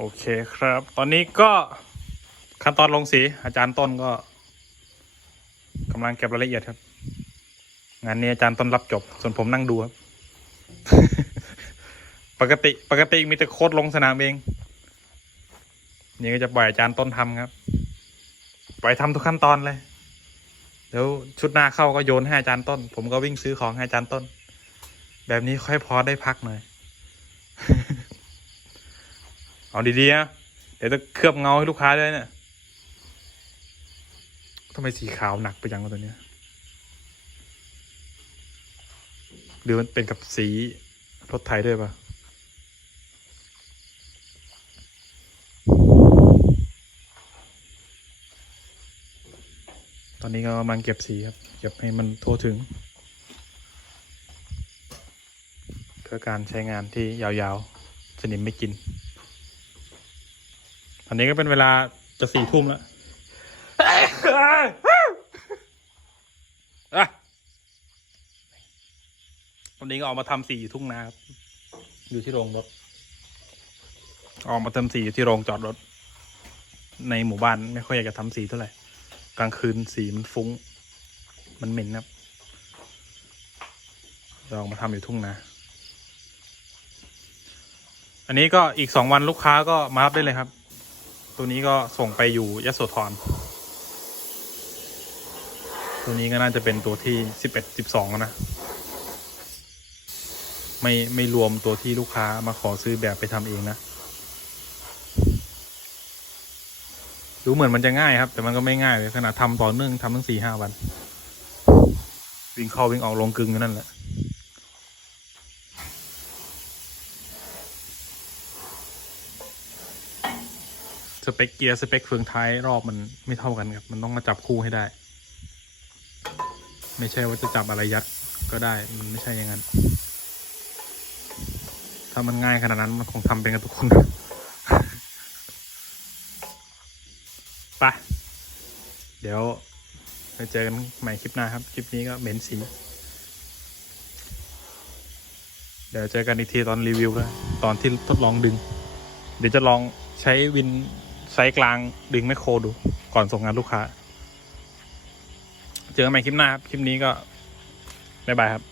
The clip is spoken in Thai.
โอเคครับ ตอนนี้ก็ขั้นตอนลงสีอาจารย์ต้นก็กำลังเก็บรายละเอียดครับ งานนี้อาจารย์ต้นรับจบ ส่วนผมนั่งดูครับ ปกติปกติมีแต่โค้ดลงสนามเอง นี่ก็จะปล่อยอาจารย์ต้นทำครับ ปล่อยทำทุกขั้นตอนเลย เดี๋ยวชุดหน้าเข้าก็โยนให้อาจารย์ต้น ผมก็วิ่งซื้อของให้อาจารย์ต้น แบบนี้ค่อยพอได้พักหน่อย เอาดีๆนะเดี๋ยวจะเคลือบเงาให้ลูกค้าด้วยเนี่ยทำไมสีขาวหนักไปจังวะตัวเนี้ยหรือมันเป็นกับสีรถไทยด้วยปะตอนนี้ก็กำลังเก็บสีครับ เก็บให้มันทั่วถึง เพื่อการใช้งานที่ยาวๆ สนิมไม่กิน ตอนนี้ก็เป็นเวลาจะสี่ทุ่มแล้วอะวันนี้ก็ออกมาทำสีอยู่ทุ่งนาครับอยู่ที่โรงรถ ออกมาทำสีอยู่ที่โรงจอดรถ ในหมู่บ้านไม่ค่อยอยากจะทำสีเท่าไหร่กลางคืนสีมันฟุ้ง มันเหม็นครับเราออกมาทำอยู่ทุ่งนาอันนี้ก็อีกสองวันลูกค้าก็มารับได้เลยครับ ตัวนี้ก็ส่งไปอยู่ยโสธร ตัวนี้ก็น่าจะเป็นตัวที่สิบเอ็ดสิบสองนะ ไม่ไม่รวมตัวที่ลูกค้ามาขอซื้อแบบไปทำเองนะ ดูเหมือนมันจะง่ายครับ แต่มันก็ไม่ง่ายเลยขนาดทำต่อเนื่องทำตั้งสี่ห้าวัน วิ่งเข้าวิ่งออกลงกึงอยู่นั่นแหละ เปคเกียร์สเปคเฟืองท้ายรอบมันไม่เท่ากันครับ มันต้องมาจับคู่ให้ได้ ไม่ใช่ว่าจะจับอะไรยัดก็ได้ มันไม่ใช่อย่างนั้น ถ้ามันง่ายขนาดนั้นมันคงทำเป็นกันทุกคนไปเดี๋ยวไปเจอกันใหม่คลิปหน้าครับ คลิปนี้ก็เหม็นสี เดี๋ยวเจอกันอีกทีตอนรีวิวแล้วตอนที่ทดลองดึง เดี๋ยวจะลองใช้วิน ไซส์กลางดึงแมคโครดู ก่อนส่งงานลูกค้า เจอกันใหม่คลิปหน้าครับ คลิปนี้ก็ บ๊ายบายครับ